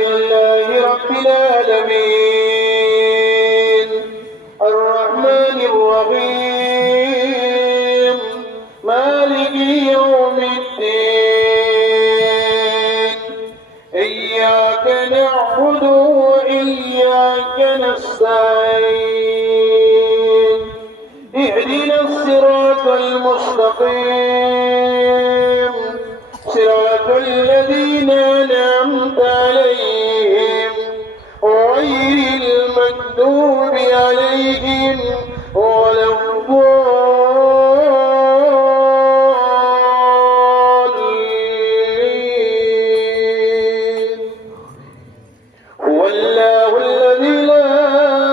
لله رب العالمين الرحمن الرحيم مالك يوم الدين إياك نعبد وإياك نستعين اهدنا الصراط المستقيم صراط الذين أنعمت عليهم غير المغضوب عليهم ولا الضالين. هو الله الذي لا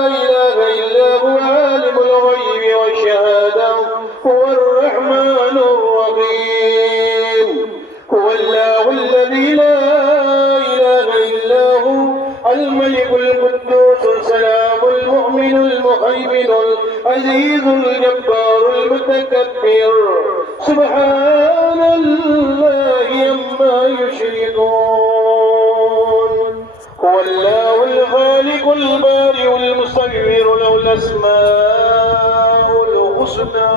إله إلا هو عالم الغيب والشهادة هو الرحمن الرحيم. هو الله الذي لا إله إلا هو الملك القدوس السلام المؤمن المهيمن العزيز الجبار المتكبر سبحان الله عما يشركون. هو الله الخالق البارئ المصور له الأسماء الحسنى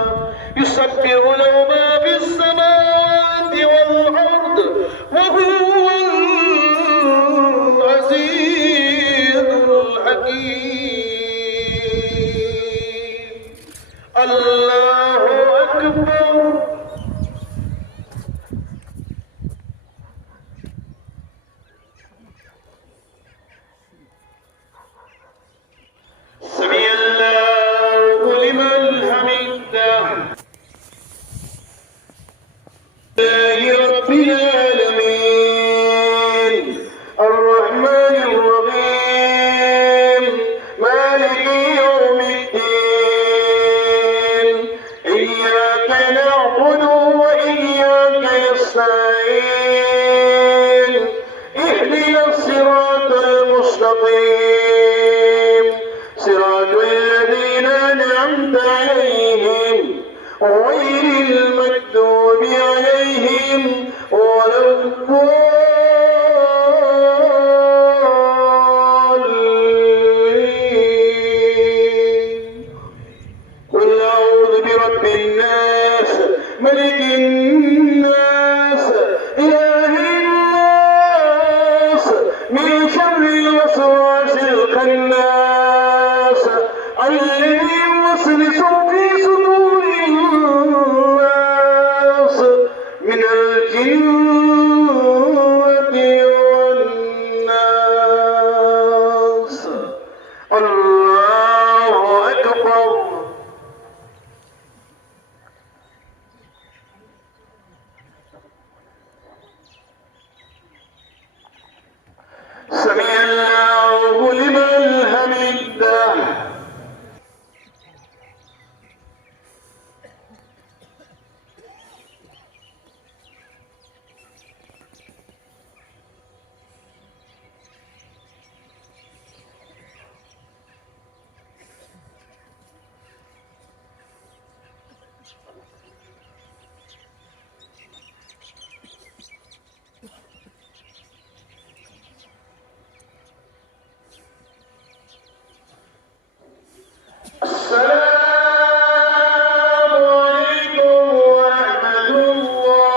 يسبح له ما في السماوات والأرض وهو العزيز الحكيم. الله أكبر. سمع الله لمن حمده. لله رب العالمين الرحمن الرحيم مالك يوم الدين إياك نعبد وإياك نستعين اهدنا الصراط المستقيم صراط الذين أنعمت عليهم غير المغضوب عليهم ولا الضالين. قل أعوذ برب الناس ملك الناس إله الناس من شر الوسواس الخناس الذي يوسوس في صدور الناس من الجنة والناس. الله أكبر. سمع الله لمن حمده. السلام عليكم ورحمة الله.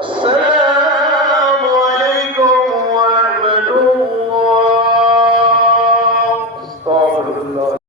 السلام عليكم ورحمة الله. استغفر الله.